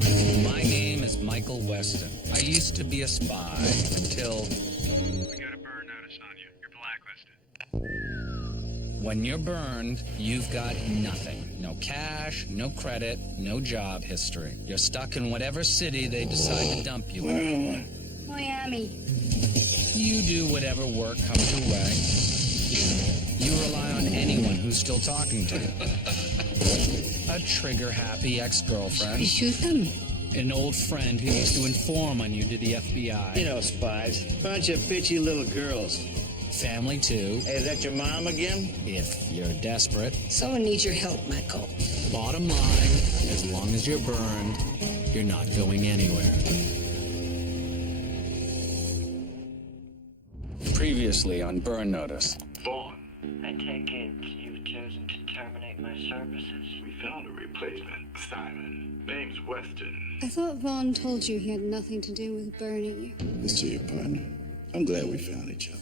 My name is Michael Weston. I used to be a spy until... We got a burn notice on you. You're blacklisted. When you're burned, you've got nothing. No cash, no credit, no job history. You're stuck in whatever city they decide to dump you in. Miami. You do whatever work comes your way. You rely on anyone who's still talking to you. A trigger-happy ex-girlfriend. You shoot them? An old friend who used to inform on you to the FBI. You know, spies. Bunch of bitchy little girls. Family, too. Hey, is that your mom again? If you're desperate. Someone needs your help, Michael. Bottom line, as long as you're burned, you're not going anywhere. Previously on Burn Notice. Vaughn, I take it you've chosen to terminate my services? we found a replacement. Simon. Name's Weston. I thought Vaughn told you he had nothing to do with burning you. This to your partner. I'm glad we found each other.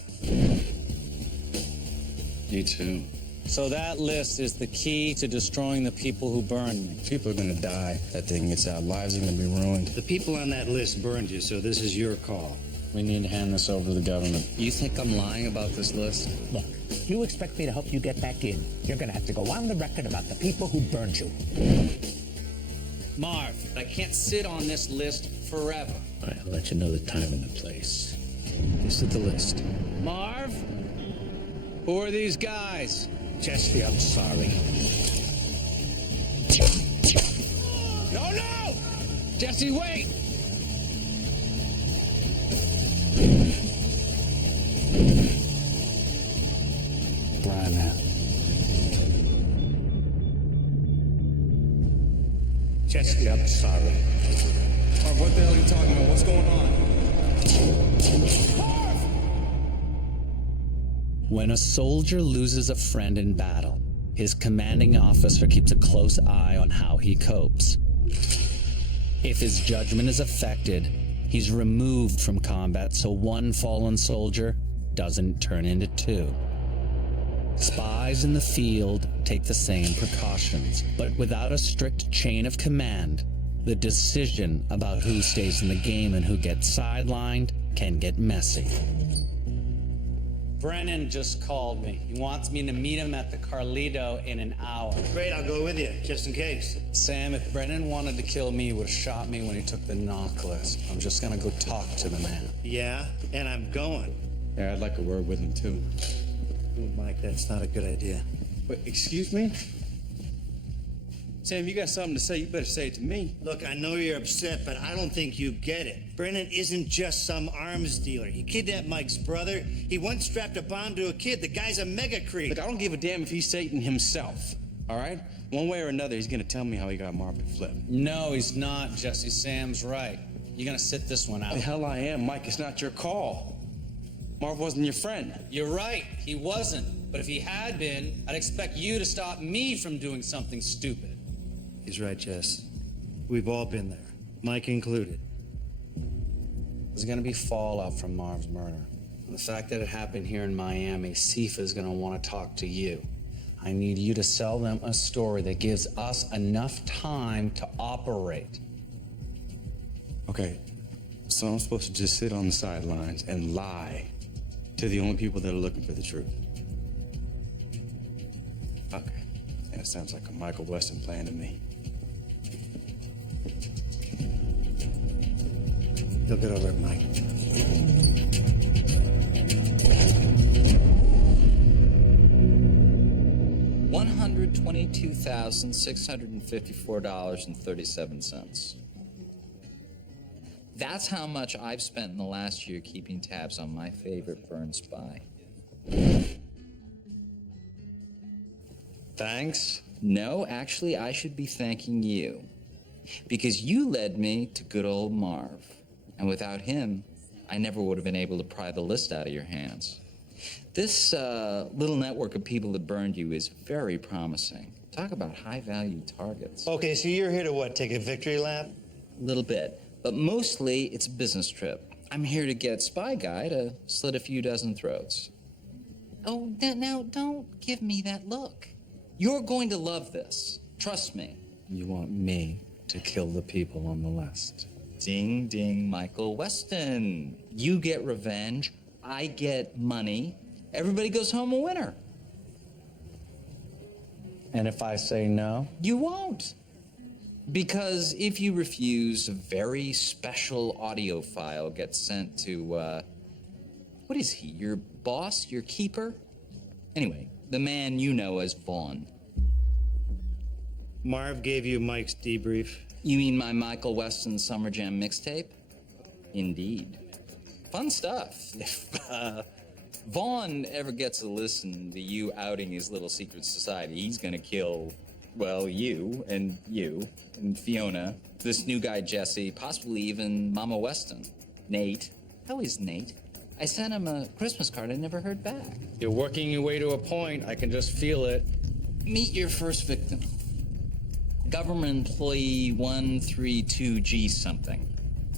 You too. So that list is the key to destroying the people who burned me. People are gonna die. That thing gets out. Lives are gonna be ruined. The people on that list burned you, so this is your call. We need to hand this over to the government. You think I'm lying about this list? Look, you expect me to help you get back in. You're gonna have to go on the record about the people who burned you. Marv, I can't sit on this list forever. All right, I'll let you know the time and the place. This is the list. Marv? Who are these guys? Jesse, I'm sorry. No! Jesse, wait! Brian. Jesse, I'm sorry. Marv, what the hell are you talking about? What's going on? When a soldier loses a friend in battle, his commanding officer keeps a close eye on how he copes. If his judgment is affected, he's removed from combat so one fallen soldier doesn't turn into two. Spies in the field take the same precautions, but without a strict chain of command, the decision about who stays in the game and who gets sidelined can get messy. Brennan just called me. He wants me to meet him at the Carlito in an hour. Great, I'll go with you, just in case. Sam, if Brennan wanted to kill me, he would have shot me when he took the knock list. I'm just gonna go talk to the man. Yeah, and I'm going. Yeah, I'd like a word with him, too. Oh, Mike, that's not a good idea. Wait, excuse me? Sam, you got something to say, you better say it to me. Look, I know you're upset, but I don't think you get it. Brennan isn't just some arms dealer. He kidnapped Mike's brother. He once strapped a bomb to a kid. The guy's a mega creep. Look, I don't give a damn if he's Satan himself, all right? One way or another, he's gonna tell me how he got Marv to flip. No, he's not, Jesse. Sam's right. You're gonna sit this one out. The hell I am, Mike. It's not your call. Marv wasn't your friend. You're right, he wasn't. But if he had been, I'd expect you to stop me from doing something stupid. He's right, Jess. We've all been there, Mike included. There's gonna be fallout from Marv's murder. And the fact that it happened here in Miami, CIFA's gonna want to talk to you. I need you to sell them a story that gives us enough time to operate. Okay, so I'm supposed to just sit on the sidelines and lie to the only people that are looking for the truth. Okay, that sounds like a Michael Weston plan to me. You'll get over it, Mike. $122,654.37. That's how much I've spent in the last year keeping tabs on my favorite burn spy. Thanks. No, actually, I should be thanking you. Because you led me to good old Marv. And without him, I never would have been able to pry the list out of your hands. This little network of people that burned you is very promising. Talk about high-value targets. Okay, so you're here to what, take a victory lap? A little bit. But mostly, it's a business trip. I'm here to get Spy Guy to slit a few dozen throats. Oh, now, don't give me that look. You're going to love this. Trust me. You want me to kill the people on the list. Ding, ding, Michael Weston. You get revenge, I get money. Everybody goes home a winner. And if I say no? You won't. Because if you refuse, a very special audio file gets sent to, what is he, your boss, your keeper? Anyway, the man you know as Vaughn. Marv gave you Mike's debrief. You mean my Michael Weston Summer Jam mixtape? Indeed. Fun stuff. If Vaughn ever gets a listen to you outing his little secret society, he's gonna kill, well, you and Fiona, this new guy Jesse, possibly even Mama Weston. Nate. How is Nate? I sent him a Christmas card, I never heard back. You're working your way to a point. I can just feel it. Meet your first victim. Government employee 132G something.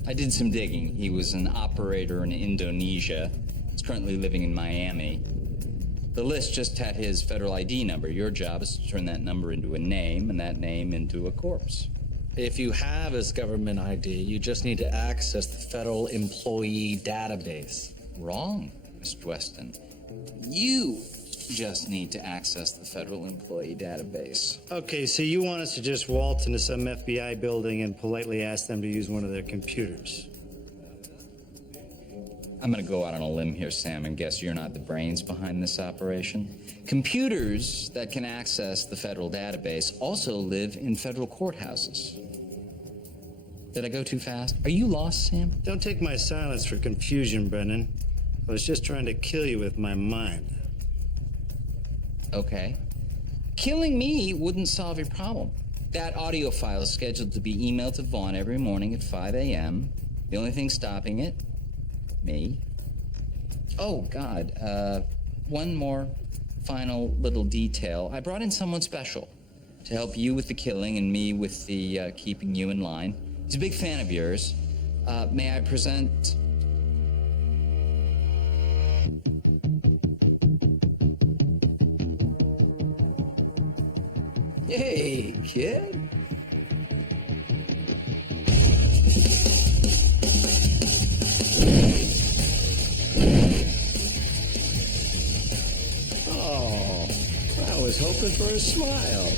I did some digging. He was an operator in Indonesia. He's currently living in Miami. The list just had his federal ID number. Your job is to turn that number into a name and that name into a corpse. If you have his government ID, you just need to access the federal employee database. Wrong, Mr. Weston. You just need to access the federal employee database. Okay, so you want us to just waltz into some FBI building and politely ask them to use one of their computers? I'm gonna go out on a limb here, Sam, and guess you're not the brains behind this operation. Computers that can access the federal database also live in federal courthouses. Did I go too fast? Are you lost, Sam? Don't take my silence for confusion, Brennan. I was just trying to kill you with my mind. Okay. Killing me wouldn't solve your problem. That audio file is scheduled to be emailed to Vaughn every morning at 5 a.m. The only thing stopping it, me. Oh, God. One more final little detail. I brought in someone special to help you with the killing and me with the keeping you in line. He's a big fan of yours. May I present... Hey, kid. Oh, I was hoping for a smile.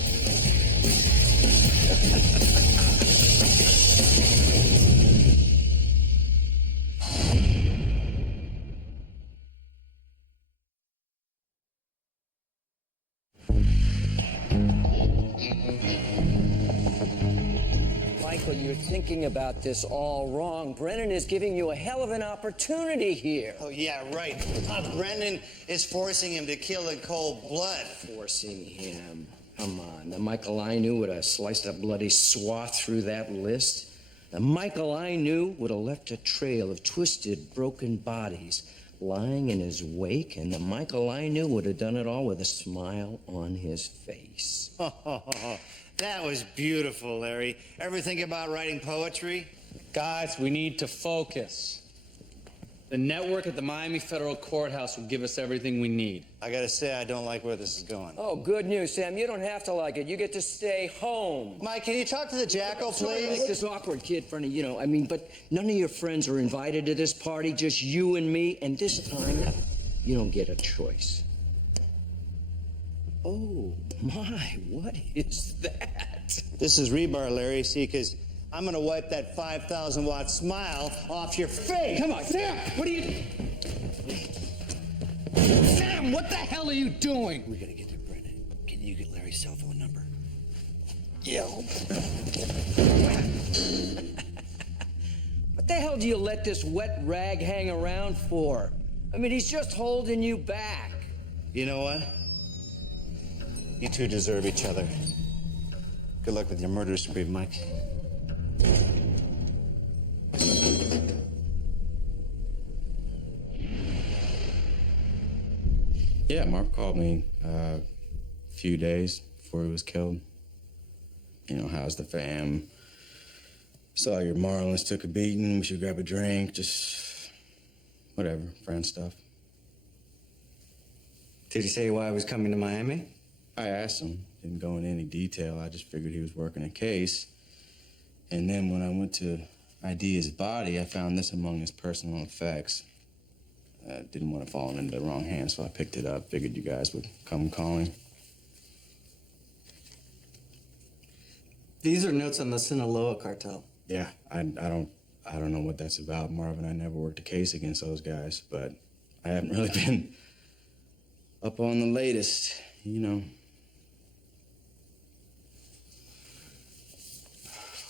Michael, you're thinking about this all wrong. Brennan is giving you a hell of an opportunity here. Oh, yeah, right. Brennan is forcing him to kill in cold blood. Forcing him. Come on. The Michael I knew would have sliced a bloody swath through that list. The Michael I knew would have left a trail of twisted, broken bodies lying in his wake, and the Michael I knew would have done it all with a smile on his face. That was beautiful, Larry. Ever think about writing poetry? Guys, we need to focus. The network at the Miami Federal Courthouse will give us everything we need. I gotta say, I don't like where this is going. Oh, good news, Sam. You don't have to like it. You get to stay home. Mike, can you talk to the jackal, Sorry to make please? this awkward, kid, in front of, but none of your friends are invited to this party, just you and me, and this time, you don't get a choice. Oh, my, what is that? This is rebar, Larry. See, because I'm gonna wipe that 5,000-watt smile off your face. Come on, Sam! What are you... Sam, what the hell are you doing? We gotta get to Brennan. Can you get Larry's cell phone number? Yeah. What the hell do you let this wet rag hang around for? I mean, he's just holding you back. You know what? You two deserve each other. Good luck with your murder spree, Mike. Yeah, Mark called me a few days before he was killed. You know, how's the fam? Saw your Marlins took a beating. We should grab a drink. Just whatever, friend stuff. Did he say why I was coming to Miami? I asked him. Didn't go into any detail. I just figured he was working a case. And then when I went to ID his body, I found this among his personal effects. I didn't want to fall into the wrong hands, so I picked it up. Figured you guys would come calling. These are notes on the Sinaloa cartel. Yeah, I don't know what that's about, Marvin. I never worked a case against those guys, but I haven't really been up on the latest, you know.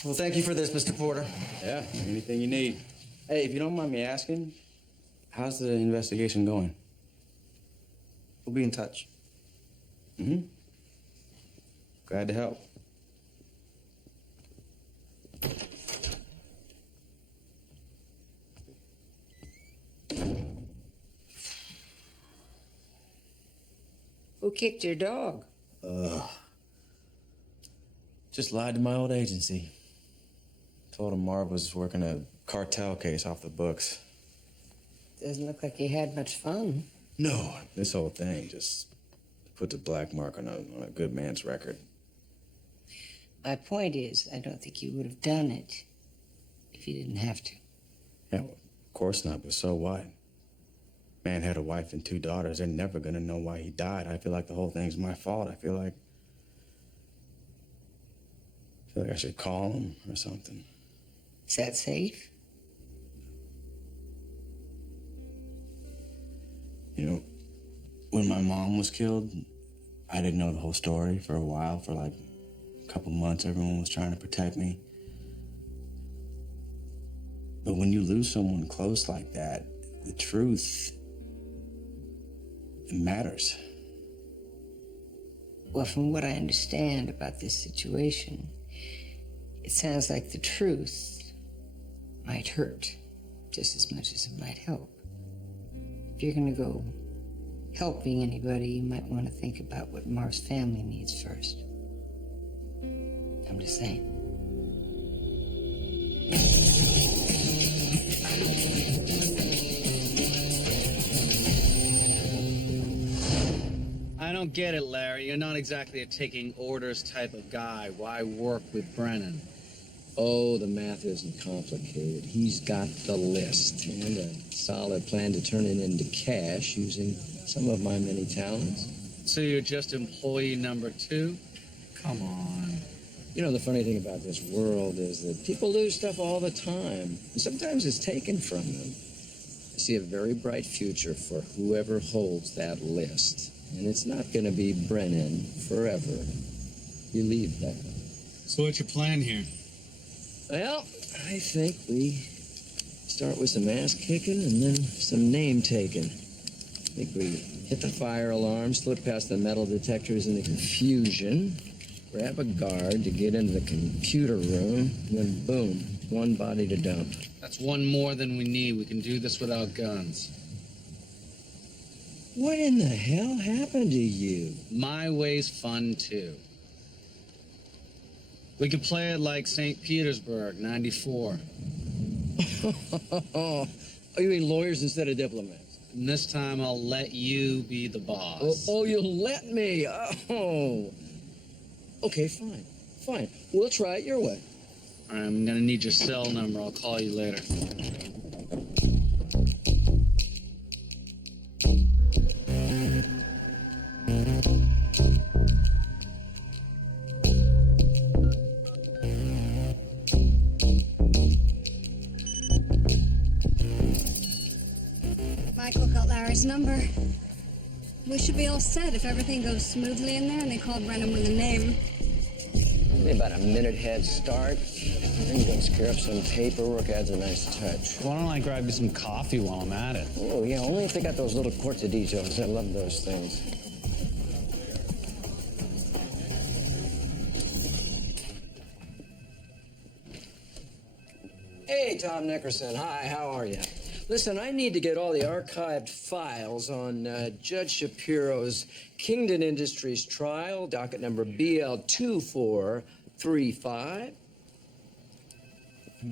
Well, thank you for this, Mr. Porter. Yeah, anything you need. Hey, if you don't mind me asking, how's the investigation going? We'll be in touch. Mm-hmm. Glad to help. Who kicked your dog? Just lied to my old agency. Told him Marv was working a cartel case off the books. Doesn't look like you had much fun. No, this whole thing just puts a black mark on a good man's record. My point is, I don't think you would have done it if you didn't have to. Yeah, well, of course not, but so what? Man had a wife and 2 daughters. They're never gonna know why he died. I feel like the whole thing's my fault. I feel like I should call him or something. Is that safe? You know, when my mom was killed, I didn't know the whole story for a while. For like a couple months, everyone was trying to protect me. But when you lose someone close like that, the truth, it matters. Well, from what I understand about this situation, it sounds like the truth might hurt just as much as it might help. If you're gonna go helping anybody, you might want to think about what Marv's family needs first. I'm just saying. I don't get it, Larry. You're not exactly a taking orders type of guy. Why work with Brennan? Oh, the math isn't complicated. He's got the list and a solid plan to turn it into cash using some of my many talents. So you're just employee number 2? Come on. You know, the funny thing about this world is that people lose stuff all the time. And sometimes it's taken from them. I see a very bright future for whoever holds that list. And it's not going to be Brennan forever. Believe that. So what's your plan here? Well, I think we start with some ass kicking and then some name taking. I think we hit the fire alarm, slip past the metal detectors in the confusion, grab a guard to get into the computer room, and then boom, one body to dump. That's one more than we need. We can do this without guns. What in the hell happened to you? My way's fun, too. We could play it like St. Petersburg, 94. Oh, you mean lawyers instead of diplomats? And this time I'll let you be the boss. Oh, you'll let me? Oh. Okay, fine. Fine. We'll try it your way. All right, I'm gonna need your cell number. I'll call you later. Michael got Larry's number. We should be all set if everything goes smoothly in there and they call Brennan with a name. Only about a minute head start. Then you can scare up some paperwork, adds a nice touch. Why don't I grab you some coffee while I'm at it? Oh, yeah, only if they got those little quarts of details. I love those things. Hey, Tom Nickerson. Hi, how are you? Listen, I need to get all the archived files on Judge Shapiro's Kingdon Industries trial, docket number BL2435.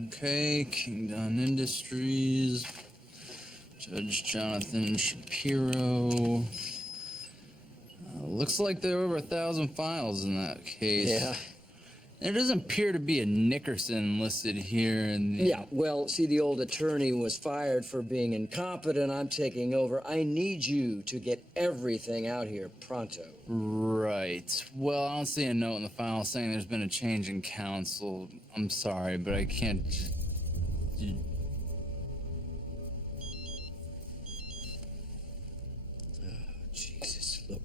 Okay, Kingdon Industries, Judge Jonathan Shapiro. Looks like there were over 1,000 files in that case. Yeah. There doesn't appear to be a Nickerson listed here in the... Yeah, well, see, the old attorney was fired for being incompetent. I'm taking over. I need you to get everything out here pronto. Right. Well, I don't see a note in the file saying there's been a change in counsel. I'm sorry, but I can't... Jesus, look.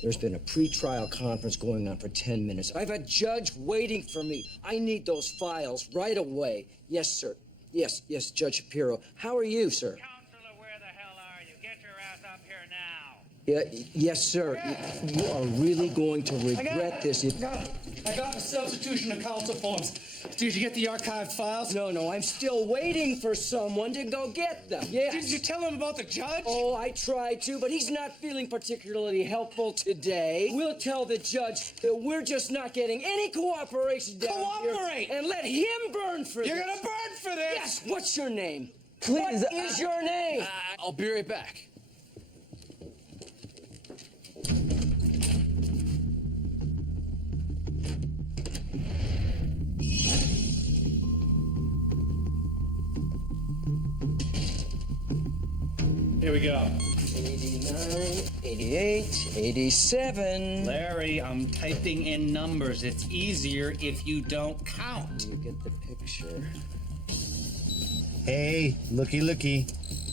There's been a pre-trial conference going on for 10 minutes. I have a judge waiting for me. I need those files right away. Yes, sir. Yes, Judge Shapiro. How are you, sir? Counselor, where the hell are you? Get your ass up here now. Yeah, yes, sir. You are really going to regret this. I got the substitution of counsel forms. Did you get the archived files? No, I'm still waiting for someone to go get them. Yes. Did you tell him about the judge? Oh, I tried to, but he's not feeling particularly helpful today. We'll tell the judge that we're just not getting any cooperation down Cooperate! here. And let him burn for this. You're gonna burn for this? Yes. What's your name? Please. What is your name? I'll be right back. Here we go. 89, 88, 87. Larry, I'm typing in numbers. It's easier if you don't count. You get the picture. Hey, looky.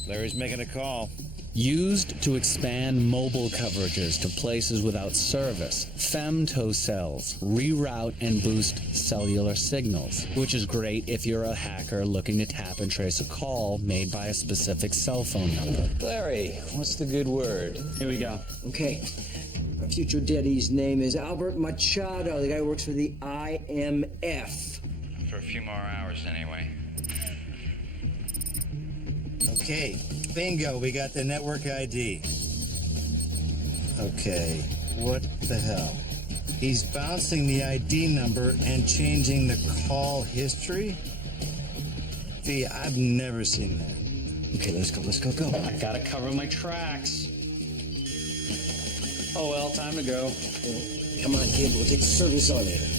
Larry's making a call. Used to expand mobile coverages to places without service, femtocells reroute and boost cellular signals, which is great if you're a hacker looking to tap and trace a call made by a specific cell phone number. Larry, what's the good word? Here we go. Okay. Our future daddy's name is Albert Machado. The guy who works for the IMF. For a few more hours, anyway. Okay, bingo, we got the network ID. Okay, what the hell? He's bouncing the ID number and changing the call history? V, I've never seen that. Okay, let's go. I gotta cover my tracks. Oh well, time to go. Come on, kid, we'll take the service on it.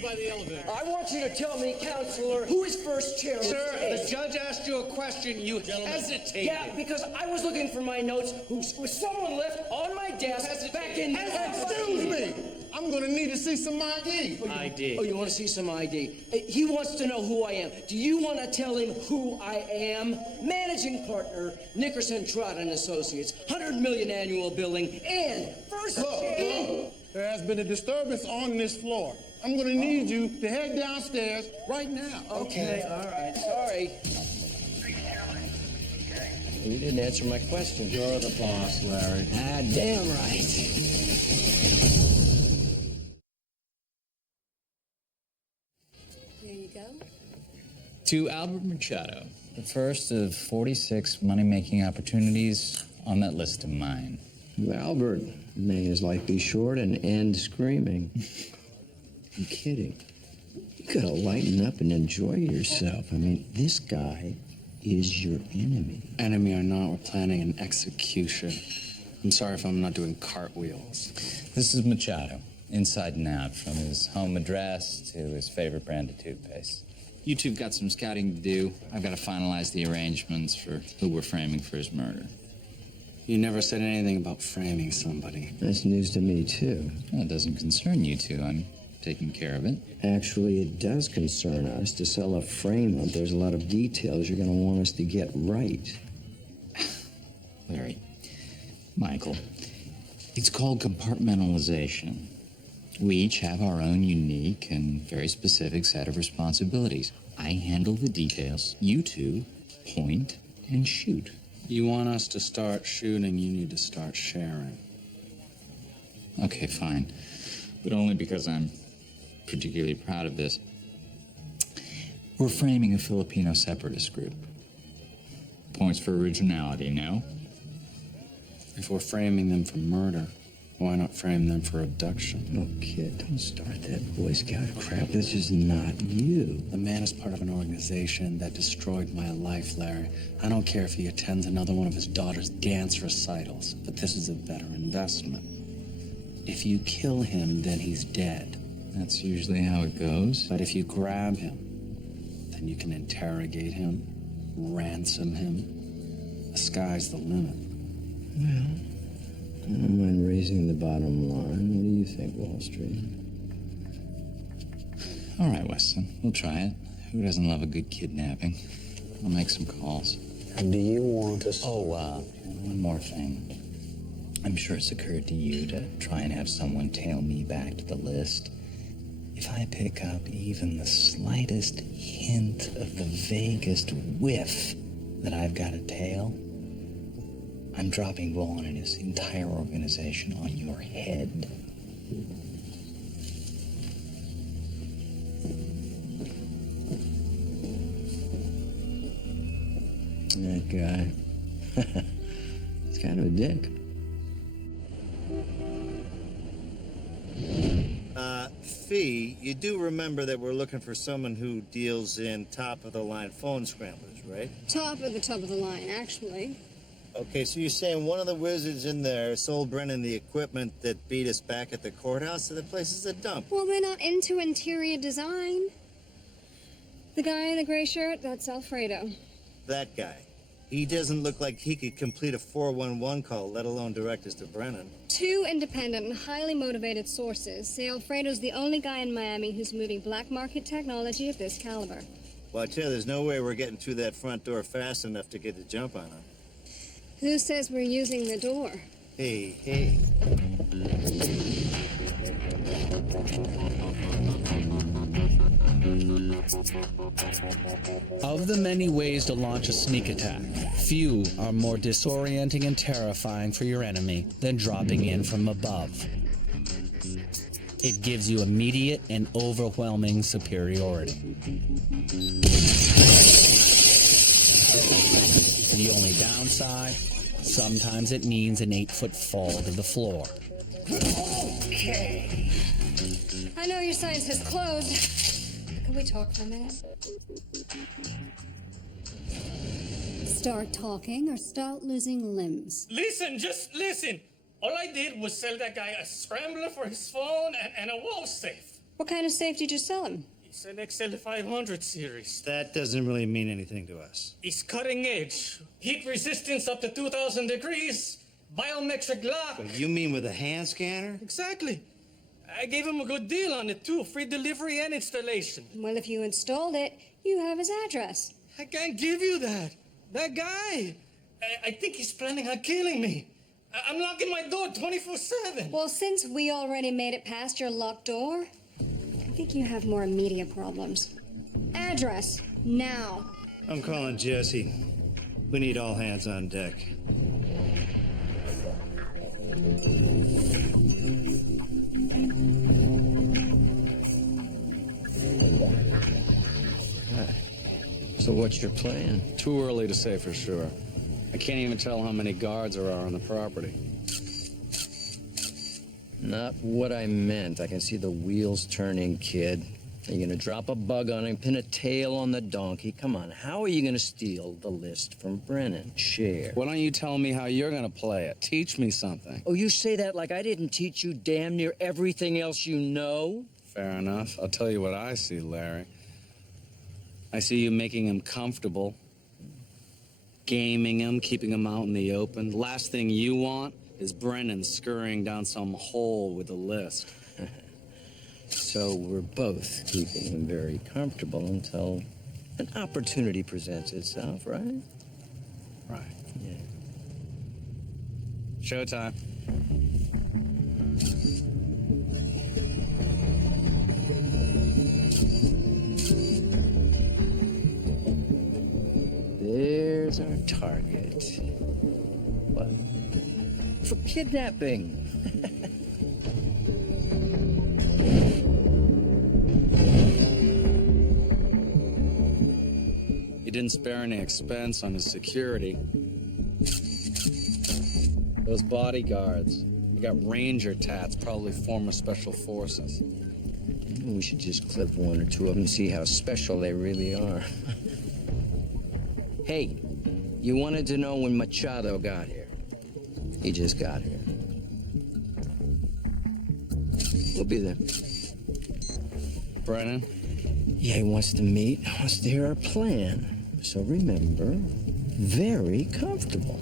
By the elevator. I want you to tell me, counselor, who is first chair? Sir, the judge asked you a question. You hesitated. Yeah, because I was looking for my notes, which someone left on my desk back in... Excuse me! I'm gonna need to see some ID. ID. Oh, you want to see some ID? He wants to know who I am. Do you want to tell him who I am? Managing partner, Nickerson, Trott and Associates, 100 million annual billing, and first chair... There has been a disturbance on this floor. I'm gonna need you to head downstairs right now. Okay, all right, sorry. You didn't answer my question. You're the boss, Larry. Ah, damn right. There you go. To Albert Machado, the first of 46 money-making opportunities on that list of mine. Albert, may his life be short and end screaming. I'm kidding. You gotta lighten up and enjoy yourself. I mean, this guy is your enemy. Enemy or not, we're planning an execution. I'm sorry if I'm not doing cartwheels. This is Machado, inside and out, from his home address to his favorite brand of toothpaste. You two have got some scouting to do. I've got to finalize the arrangements for who we're framing for his murder. You never said anything about framing somebody. That's news to me, too. Well, it doesn't concern you two. I'm taking care of it. Actually, it does concern us. To sell a frame-up, there's a lot of details you're gonna want us to get right. Larry, Michael, it's called compartmentalization. We each have our own unique and very specific set of responsibilities. I handle the details. You two point and shoot. You want us to start shooting, you need to start sharing. Okay, fine. But only because I'm particularly proud of this. We're framing a Filipino separatist group. Points for originality, no? If we're framing them for murder. Why not frame them for abduction? Oh, kid, don't start that Boy Scout crap. This is not you. The man is part of an organization that destroyed my life, Larry. I don't care if he attends another one of his daughter's dance recitals, but this is a better investment. If you kill him, then he's dead. That's usually how it goes. But if you grab him, then you can interrogate him, ransom him. The sky's the limit. Well, I don't mind raising the bottom line. What do you think, Wall Street? All right, Weston, we'll try it. Who doesn't love a good kidnapping? I'll make some calls. And do you want us... Oh, one more thing. I'm sure it's occurred to you to try and have someone tail me back to the list. If I pick up even the slightest hint of the vaguest whiff that I've got a tail, I'm dropping Vaughn and his entire organization on your head. That guy. He's kind of a dick. Fee, you do remember that we're looking for someone who deals in top-of-the-line phone scramblers, right? Top of the line, actually. Okay, so you're saying one of the wizards in there sold Brennan the equipment that beat us back at the courthouse, so the place is a dump. Well, they're not into interior design. The guy in the gray shirt, that's Alfredo. That guy. He doesn't look like he could complete a 411 call, let alone direct us to Brennan. Two independent and highly motivated sources say Alfredo's the only guy in Miami who's moving black market technology of this caliber. Well, I tell you, there's no way we're getting through that front door fast enough to get the jump on him. Who says we're using the door? Hey. Of the many ways to launch a sneak attack, few are more disorienting and terrifying for your enemy than dropping in from above. It gives you immediate and overwhelming superiority. The only downside, sometimes it means an 8-foot fall to the floor. Okay. I know your science has closed. Can we talk for a minute? Start talking or start losing limbs. Listen, just listen. All I did was sell that guy a scrambler for his phone and a wall safe. What kind of safe did you sell him? It's an XL500 series. That doesn't really mean anything to us. It's cutting edge. Heat resistance up to 2,000 degrees. Biometric lock. What, you mean with a hand scanner? Exactly. I gave him a good deal on it, too. Free delivery and installation. Well, if you installed it, you have his address. I can't give you that. That guy, I think he's planning on killing me. I'm locking my door 24/7. Well, since we already made it past your locked door, I think you have more immediate problems. Address, now. I'm calling Jesse. We need all hands on deck. So what's your plan? Too early to say for sure. I can't even tell how many guards there are on the property. Not what I meant. I can see the wheels turning, kid. Are you gonna drop a bug on him, pin a tail on the donkey? Come on, how are you gonna steal the list from Brennan? Share. Why don't you tell me how you're gonna play it? Teach me something. Oh, you say that like I didn't teach you damn near everything else you know? Fair enough. I'll tell you what I see, Larry. I see you making him comfortable, gaming him, keeping him out in the open. Last thing you want is Brennan scurrying down some hole with a list. So we're both keeping him very comfortable until an opportunity presents itself, right? Right. Yeah. Showtime. There's our target. What? For kidnapping. He didn't spare any expense on his security. Those bodyguards, You got ranger tats, probably former special forces. We should just clip one or two of them to see how special they really are. Hey, you wanted to know when Machado got here. He just got here. We'll be there. Brennan? Yeah, he wants to meet, wants to hear our plan. So remember, very comfortable.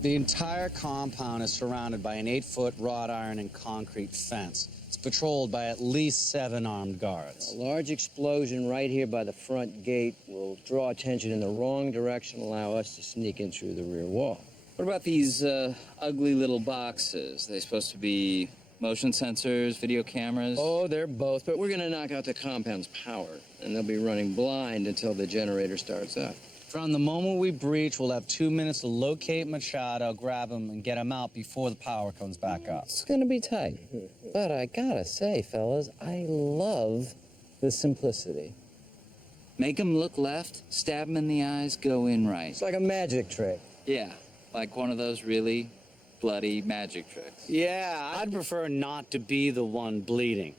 The entire compound is surrounded by an 8-foot wrought iron and concrete fence. It's patrolled by at least 7 armed guards. A large explosion right here by the front gate will draw attention in the wrong direction, allow us to sneak in through the rear wall. What about these ugly little boxes? Are they supposed to be motion sensors, video cameras? Oh, they're both, but we're gonna knock out the compound's power, and they'll be running blind until the generator starts up. From the moment we breach, we'll have 2 minutes to locate Machado, grab him, and get him out before the power comes back up. It's gonna be tight. But I gotta say, fellas, I love the simplicity. Make him look left, stab him in the eyes, go in right. It's like a magic trick. Yeah, like one of those really bloody magic tricks. Yeah, I'd prefer not to be the one bleeding.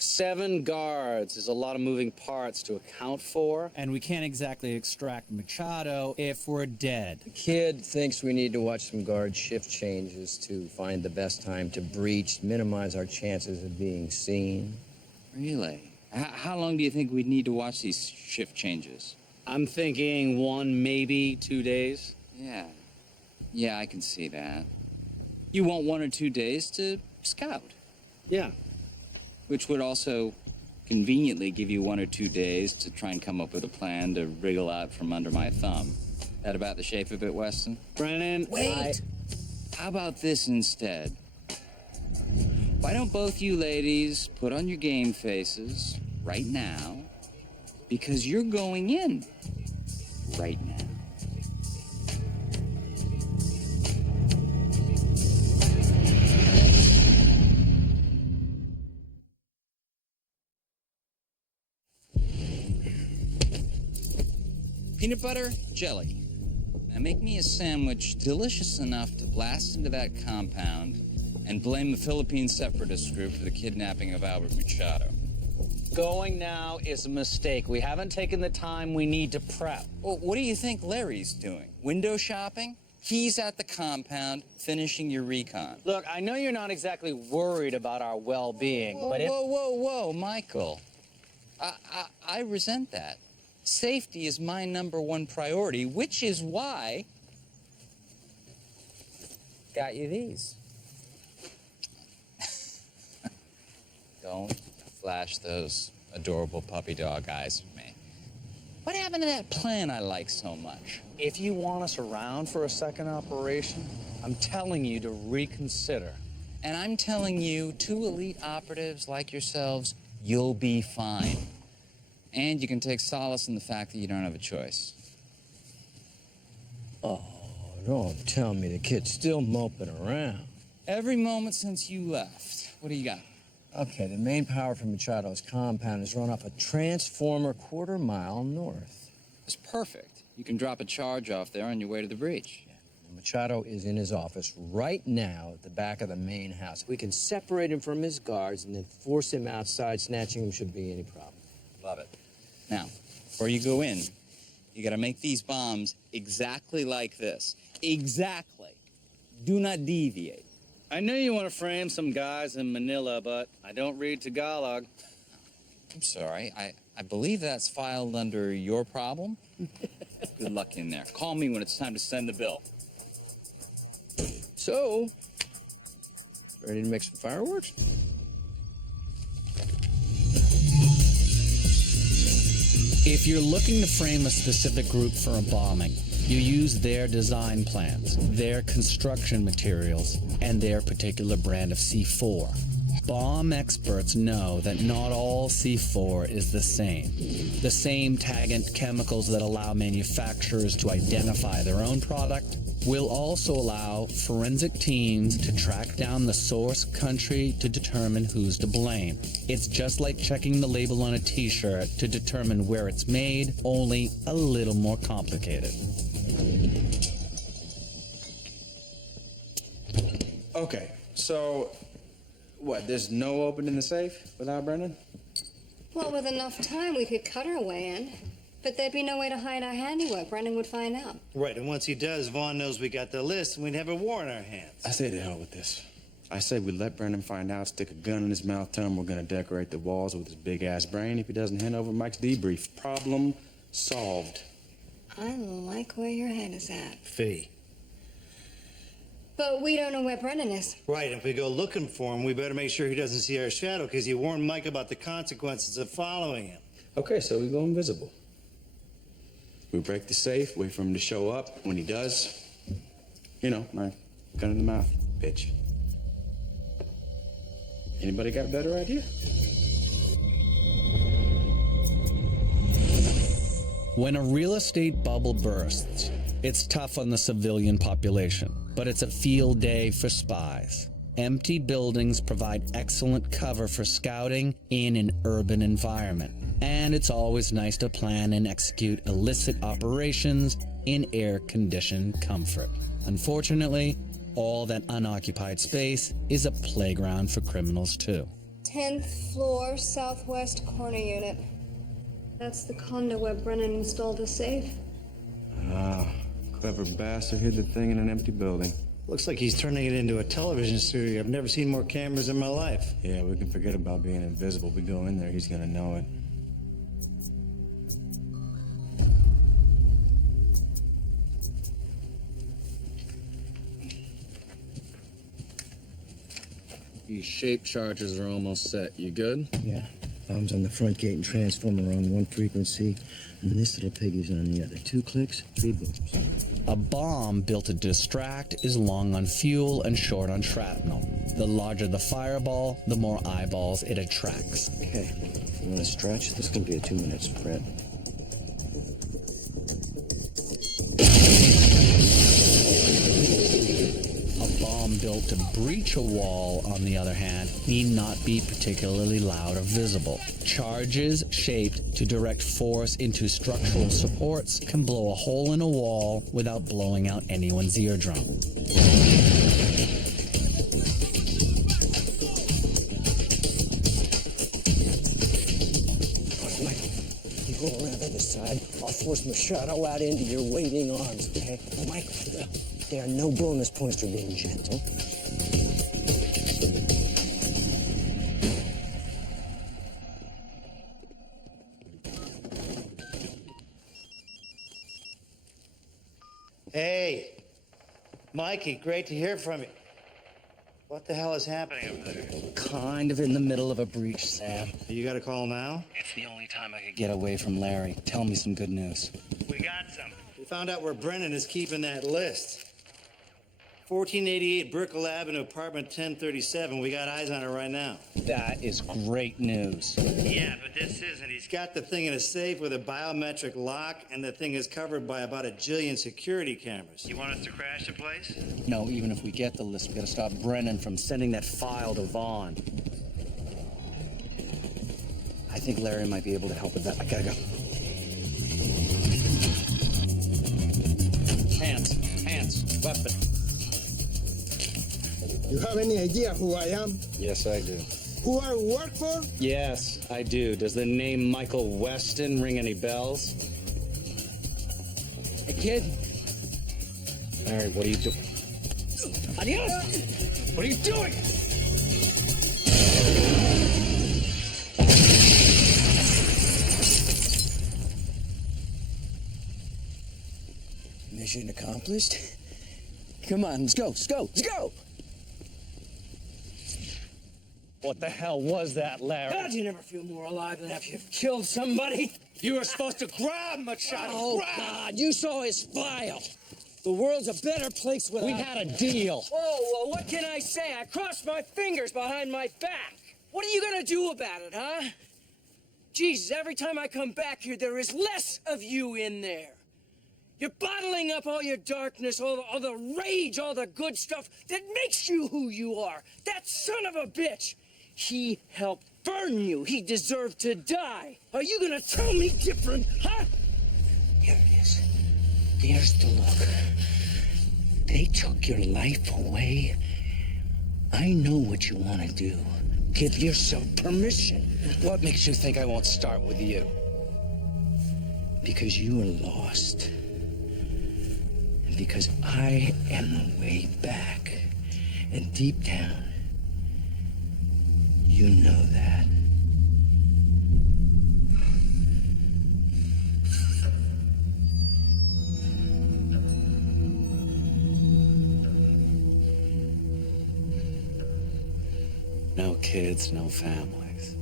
7 guards is a lot of moving parts to account for. And we can't exactly extract Machado if we're dead. The kid thinks we need to watch some guard shift changes to find the best time to breach, minimize our chances of being seen. Really? How long do you think we'd need to watch these shift changes? I'm thinking 1, maybe 2 days. Yeah, I can see that. You want 1 or 2 days to scout? Yeah. Which would also conveniently give you 1 or 2 days to try and come up with a plan to wriggle out from under my thumb. That about the shape of it, Weston? Brennan, wait! How about this instead? Why don't both you ladies put on your game faces right now? Because you're going in right now. Peanut butter, jelly. Now make me a sandwich delicious enough to blast into that compound and blame the Philippine separatist group for the kidnapping of Albert Machado. Going now is a mistake. We haven't taken the time we need to prep. Well, what do you think Larry's doing? Window shopping? He's at the compound finishing your recon. Look, I know you're not exactly worried about our well-being, but Whoa, Michael. I resent that. Safety is my #1 priority, which is why got you these. Don't flash those adorable puppy dog eyes at me. What happened to that plan I like so much? if you want us around for a second operation, I'm telling you to reconsider. And I'm telling you, 2 elite operatives like yourselves, you'll be fine. And you can take solace in the fact that you don't have a choice. Oh, don't tell me the kid's still moping around. Every moment since you left. What do you got? Okay, the main power from Machado's compound is run off a transformer 1/4 mile north. It's perfect. You can drop a charge off there on your way to the breach. Yeah. Machado is in his office right now at the back of the main house. We can separate him from his guards and then force him outside. Snatching him shouldn't be any problem. Love it. Now, before you go in, you gotta make these bombs exactly like this. Exactly. Do not deviate. I know you want to frame some guys in Manila, but I don't read Tagalog. I'm sorry. I believe that's filed under your problem. Good luck in there. Call me when it's time to send the bill. So, ready to make some fireworks? If you're looking to frame a specific group for a bombing, you use their design plans, their construction materials, and their particular brand of C4. Bomb experts know that not all C4 is the same. The same taggant chemicals that allow manufacturers to identify their own product will also allow forensic teams to track down the source country to determine who's to blame. It's just like checking the label on a t-shirt to determine where it's made, only a little more complicated. Okay, so what? There's no opening the safe without Brennan? Well, with enough time, we could cut our way in. But there'd be no way to hide our handiwork. Brennan would find out. Right, and once he does, Vaughn knows we got the list, and we'd have a war in our hands. I say to hell with this. I say we let Brennan find out, stick a gun in his mouth, tell him we're gonna decorate the walls with his big-ass brain. If he doesn't hand over Mike's debrief, problem solved. I like where your head is at. Fee. But we don't know where Brennan is. Right, if we go looking for him, we better make sure he doesn't see our shadow, because he warned Mike about the consequences of following him. Okay, so we go invisible. We break the safe, wait for him to show up. When he does, you know, my gun in the mouth, bitch. Anybody got a better idea? When a real estate bubble bursts, it's tough on the civilian population, but it's a field day for spies. Empty buildings provide excellent cover for scouting in an urban environment. And it's always nice to plan and execute illicit operations in air-conditioned comfort. Unfortunately, all that unoccupied space is a playground for criminals too. 10th floor, southwest corner unit. That's the condo where Brennan installed the safe. Ah, clever bastard hid the thing in an empty building. Looks like he's turning it into a television studio. I've never seen more cameras in my life. Yeah, we can forget about being invisible. We go in there, he's gonna know it. These shape charges are almost set. You good? Yeah. Bomb's on the front gate and transformer on one frequency, and this little piggy's on the other. 2 clicks, 3 booms. A bomb built to distract is long on fuel and short on shrapnel. The larger the fireball, the more eyeballs it attracts. Okay, you want to stretch? This can be a 2-minute sprint. A bomb built to breach a wall, on the other hand, need not be particularly loud or visible. Charges shaped to direct force into structural supports can blow a hole in a wall without blowing out anyone's eardrum. You go around the other side. I'll force Machado out into your waiting arms, okay? Mike, there are no bonus points for being gentle. Hey, Mikey, great to hear from you. What the hell is happening up there? Kind of in the middle of a breach, Sam. You got a call now? It's the only time I could get away from Larry. Tell me some good news. We got some. We found out where Brennan is keeping that list. 1488 Brickell Avenue, apartment 1037. We got eyes on it right now. That is great news. Yeah, but this isn't. He's got the thing in a safe with a biometric lock, and the thing is covered by about 1 jillion security cameras. You want us to crash the place? No, even if we get the list, we gotta stop Brennan from sending that file to Vaughn. I think Larry might be able to help with that. I gotta go. Hands, weapon. You have any idea who I am? Yes, I do. Who I work for? Yes, I do. Does the name Michael Weston ring any bells? Hey, kid. Larry, what are you doing? Adios! What are you doing? Mission accomplished. Come on, let's go. What the hell was that, Larry? How'd you never feel more alive than after you've killed somebody? You were supposed to grab Machado. Oh, God, you saw his file. The world's a better place without... We had a deal. Whoa, well, what can I say? I crossed my fingers behind my back. What are you gonna do about it, huh? Jesus, every time I come back here, there is less of you in there. You're bottling up all your darkness, all the rage, all the good stuff that makes you who you are. That son of a bitch, he helped burn you. He deserved to die. Are you gonna tell me different, huh? Here it is. Here's the look. They took your life away I know what you want to do. Give yourself permission. What makes you think I won't start with you? Because you are lost. And because I am the way back. And deep down, you know that. No kids, no families.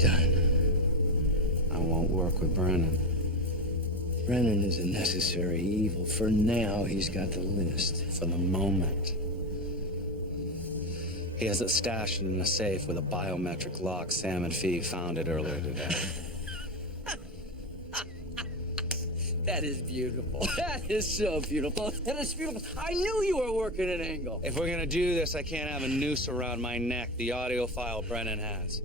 Done. I won't work with Brennan. Brennan is a necessary evil. For now, he's got the list. For the moment. He has it stashed in a safe with a biometric lock Sam and Fee found it earlier today. That is beautiful. That is so beautiful. That is beautiful. I knew you were working an angle. If we're gonna do this, I can't have a noose around my neck, the audio file Brennan has.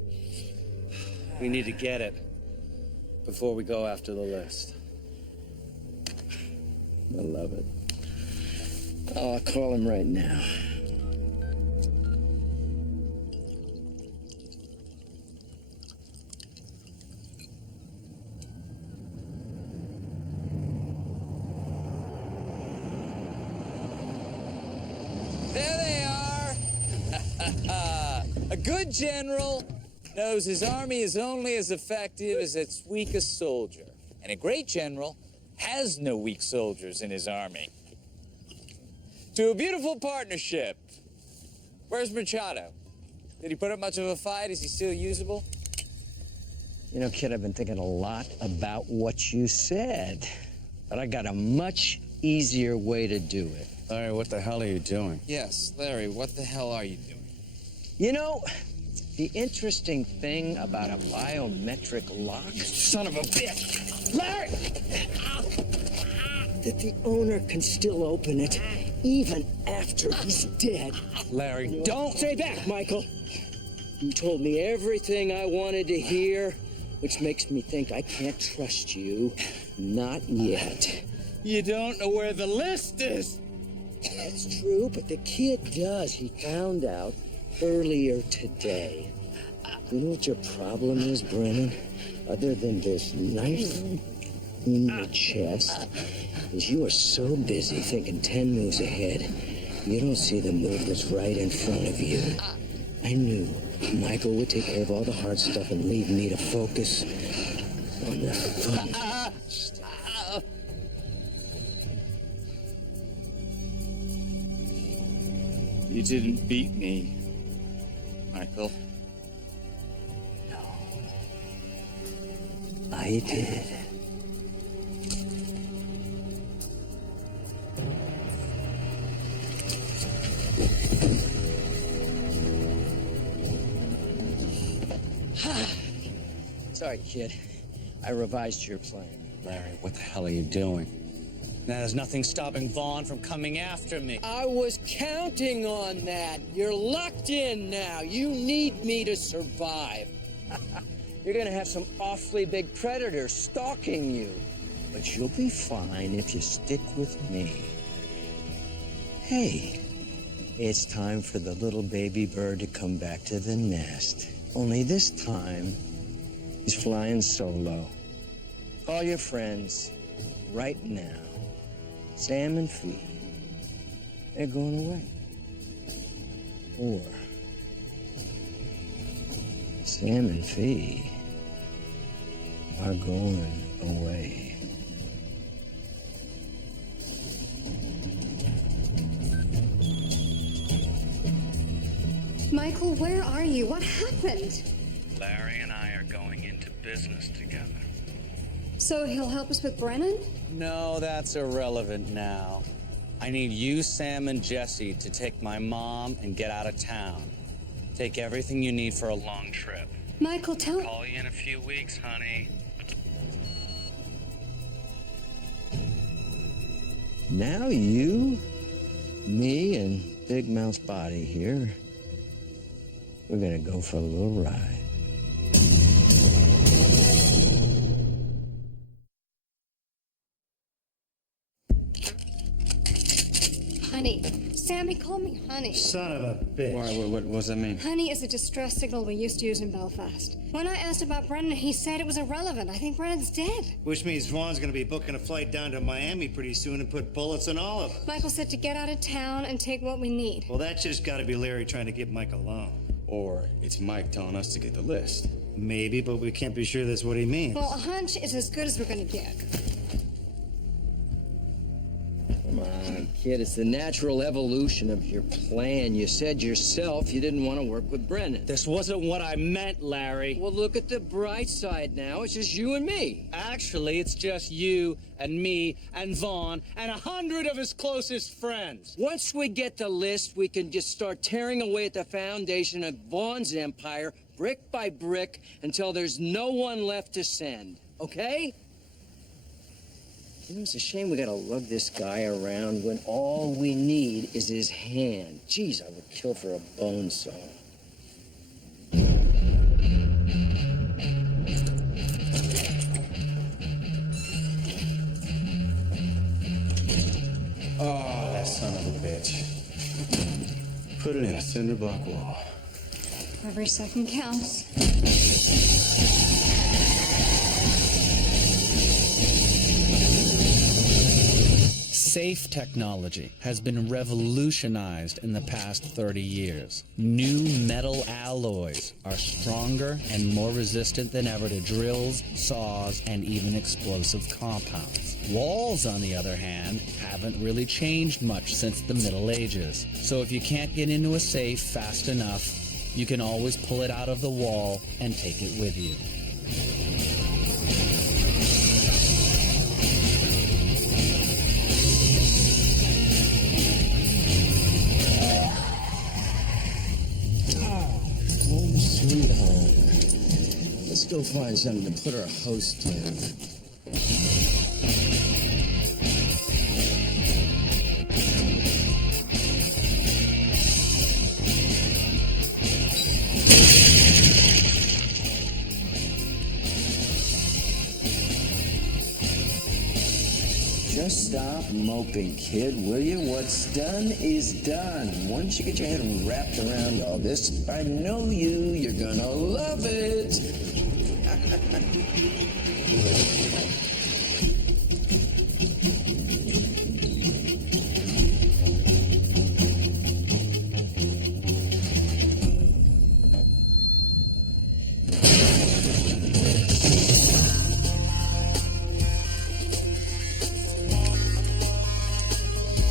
We need to get it before we go after the list. I love it. Oh, I'll call him right now. There they are. A good general knows his army is only as effective as its weakest soldier. And a great general has no weak soldiers in his army. To a beautiful partnership. Where's Machado? Did he put up much of a fight? Is he still usable? You know, kid, I've been thinking a lot about what you said. But I got a much easier way to do it. Larry, what the hell are you doing? Yes, Larry, what the hell are you doing? You know, the interesting thing about a biometric lock... Son of a bitch! Larry! That the owner can still open it, even after he's dead. Larry, Don't say that, Michael. You told me everything I wanted to hear, which makes me think I can't trust you. Not yet. You don't know where the list is. That's true, but the kid does. He found out earlier today. You know what your problem is, Brennan? Other than this knife in your chest, is you are so busy thinking 10 moves ahead, you don't see the move that's right in front of you. I knew Michael would take care of all the hard stuff and leave me to focus on the fun. You didn't beat me, Michael. I did. Sorry, kid. I revised your plan. Larry, what the hell are you doing? Now, there's nothing stopping Vaughn from coming after me. I was counting on that. You're locked in now. You need me to survive. You're gonna have some awfully big predators stalking you. But you'll be fine if you stick with me. Hey, it's time for the little baby bird to come back to the nest. Only this time, he's flying solo. Call your friends right now. Sam and Fee, they're going away. Or Sam and Fee are going away. Michael, where are you? What happened? Larry and I are going into business together. So he'll help us with Brennan? No, that's irrelevant now. I need you, Sam, and Jesse to take my mom and get out of town. Take everything you need for a long trip. Michael, tell... Call you in a few weeks, honey. Now you, me, and Big Mouth's body here, we're gonna go for a little ride. honey. Sammy, call me honey. Son of a bitch. Why? What does that mean? Honey is a distress signal we used to use in Belfast. When I asked about Brennan, he said it was irrelevant. I think Brennan's dead. Which means Vaughn's gonna be booking a flight down to Miami pretty soon and put bullets in all of them. Michael said to get out of town and take what we need. Well, that's just gotta be Larry trying to get Mike alone. Or it's Mike telling us to get the list. Maybe, but we can't be sure that's what he means. Well, a hunch is as good as we're gonna get. Come on, kid, it's the natural evolution of your plan. You said yourself you didn't want to work with Brennan. This wasn't what I meant, Larry. Well, look at the bright side now. It's just you and me. Actually, it's just you and me and Vaughn and 100 of his closest friends. Once we get the list, we can just start tearing away at the foundation of Vaughn's empire, brick by brick, until there's no one left to send. Okay? You know, it's a shame we gotta lug this guy around when all we need is his hand. Jeez, I would kill for a bone saw. Oh, that son of a bitch. Put it in a cinder block wall. Every second counts. Safe technology has been revolutionized in the past 30 years. New metal alloys are stronger and more resistant than ever to drills, saws, and even explosive compounds. Walls, on the other hand, haven't really changed much since the Middle Ages. So if you can't get into a safe fast enough, you can always pull it out of the wall and take it with you. Sweet home. Let's go find something to put our host in. Just stop moping, kid, will you? What's done is done. Once you get your head wrapped around all this, I know you're gonna love it.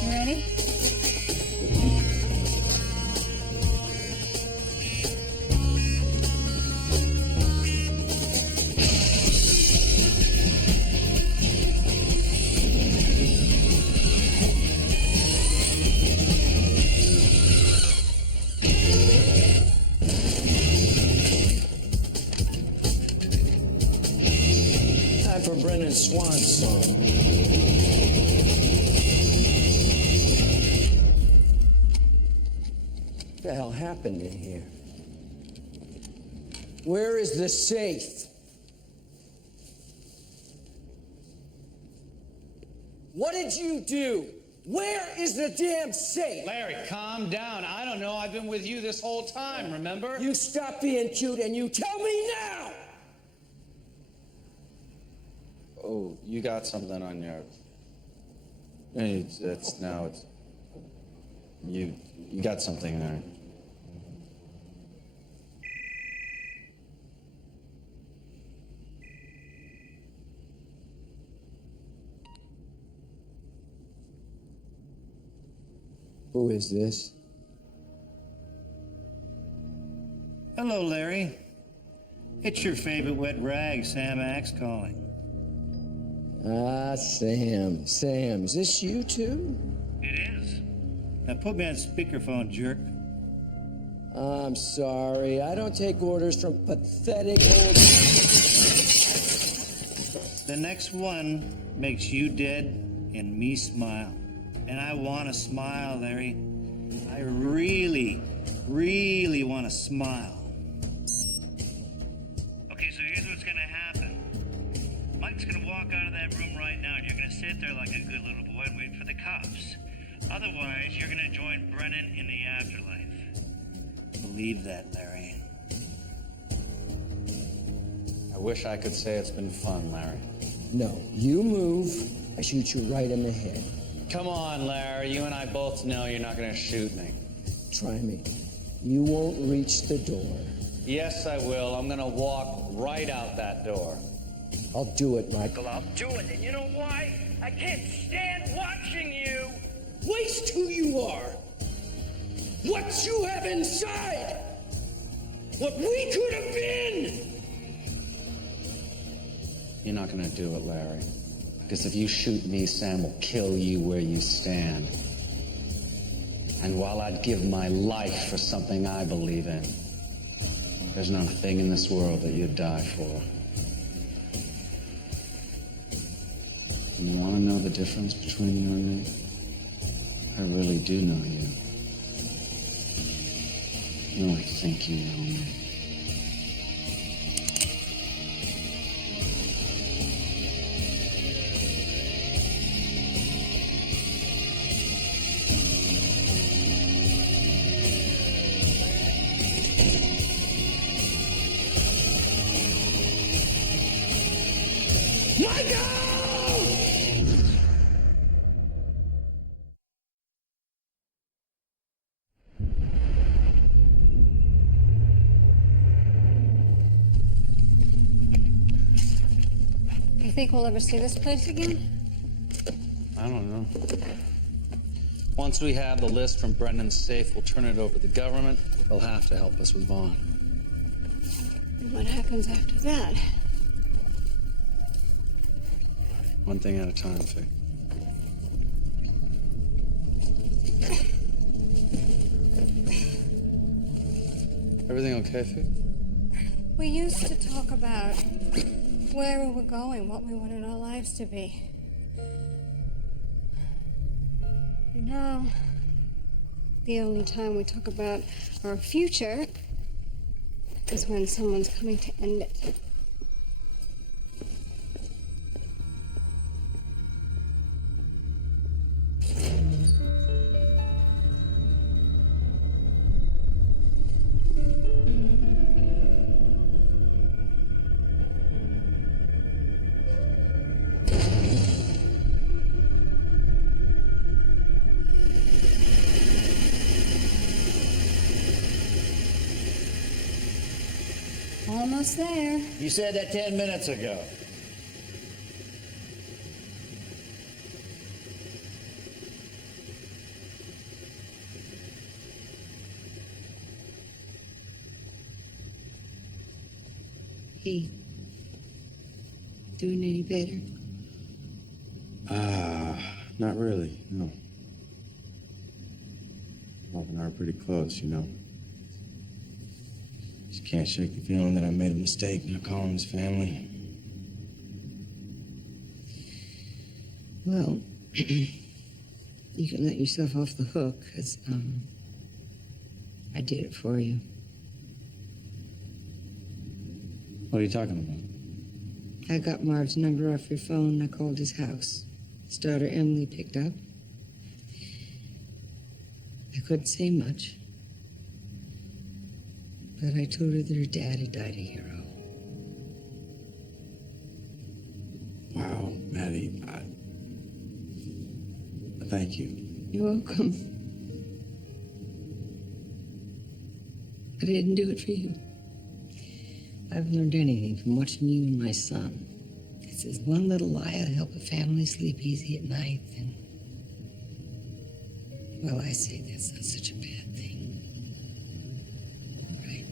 You ready? Time for Brennan's swan song. What the hell happened in here? Where is the safe? What did you do? Where is the damn safe? Larry, calm down. I don't know. I've been with you this whole time, remember? You stop being cute and you tell me now! Oh, you got something on your... You got something there. Who is this? Hello, Larry. It's your favorite wet rag, Sam Axe, calling. Ah, Sam. Sam, is this you too? It is. Now put me on speakerphone, jerk. I'm sorry. I don't take orders from pathetic old... The next one makes you dead and me smile. And I want to smile, Larry. I really, really want to smile. Okay, so here's what's gonna happen. Mike's gonna walk out of that room right now, and you're gonna sit there like a good little boy and wait for the cops. Otherwise, you're gonna join Brennan in the afterlife. Believe that, Larry. I wish I could say it's been fun, Larry. No, you move, I shoot you right in the head. Come on, Larry. You and I both know you're not going to shoot me. Try me. You won't reach the door. Yes, I will. I'm going to walk right out that door. I'll do it, Michael. I'll do it, and you know why? I can't stand watching you! Waste who you are! What you have inside! What we could have been! You're not going to do it, Larry. Because if you shoot me, Sam will kill you where you stand. And while I'd give my life for something I believe in, there's not a thing in this world that you'd die for. And you want to know the difference between you and me? I really do know you. You only think you know me. You think we'll ever see this place again? I don't know. Once we have the list from Brendan's safe, we'll turn it over to the government. They'll have to help us with Vaughn. What happens after that? One thing at a time, Vic. Everything okay, Vic? We used to talk about where we were going, what we wanted our lives to be. And now, the only time we talk about our future is when someone's coming to end it. Almost there. You said that 10 minutes ago. He doing any better? Not really, no. Bob and I are pretty close, you know. Just can't shake the feeling that I made a mistake not calling his family. Well, you can let yourself off the hook, because, I did it for you. What are you talking about? I got Marv's number off your phone, and I called his house. His daughter Emily picked up. I couldn't say much, but I told her that her dad had died a hero. Wow, Maddie, thank you. You're welcome. But I didn't do it for you. I haven't learned anything from watching you and my son. It says one little lie to help a family sleep easy at night, and, well, I say that's not such a bad thing. Right?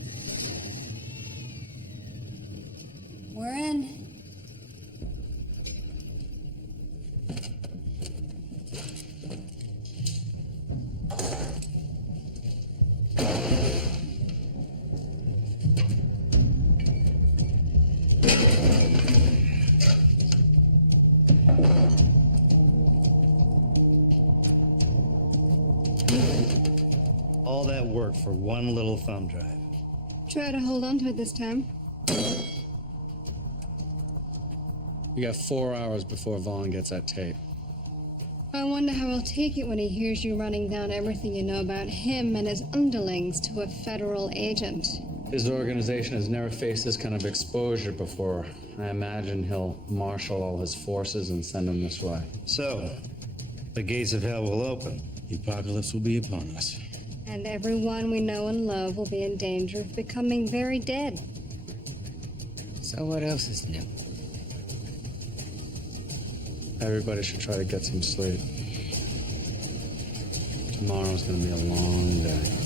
We're in. All that work for one little thumb drive. Try to hold on to it this time. We got 4 hours before Vaughn gets that tape. I wonder how he'll take it when he hears you running down everything you know about him and his underlings to a federal agent. His organization has never faced this kind of exposure before. I imagine he'll marshal all his forces and send them this way. So, the gates of hell will open. The apocalypse will be upon us. And everyone we know and love will be in danger of becoming very dead. So what else is new? Everybody should try to get some sleep. Tomorrow's gonna be a long day.